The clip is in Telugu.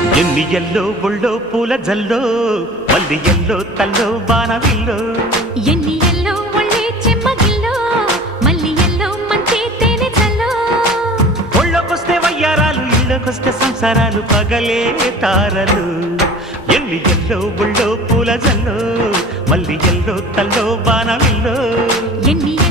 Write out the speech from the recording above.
ఎన్ని ఎల్లో ఒళ్ళో పూల జల్లో మల్లి ఎల్లో తల్లో బాణవిల్లో ఎన్ని ఎల్లో ఒళ్ళే చెమ్మగిల్లో మల్లి ఎల్లో మంచి తేనె చల్లో ఒళ్ళొకొస్తే వయ్యారాలు ఇళ్ళకొస్తే సంసారాలు పగలే తారలు ఎన్ని ఎల్లో ఒళ్ళో పూల జల్లో మల్లి ఎల్లో తల్లో బాణవిల్లో ఎన్ని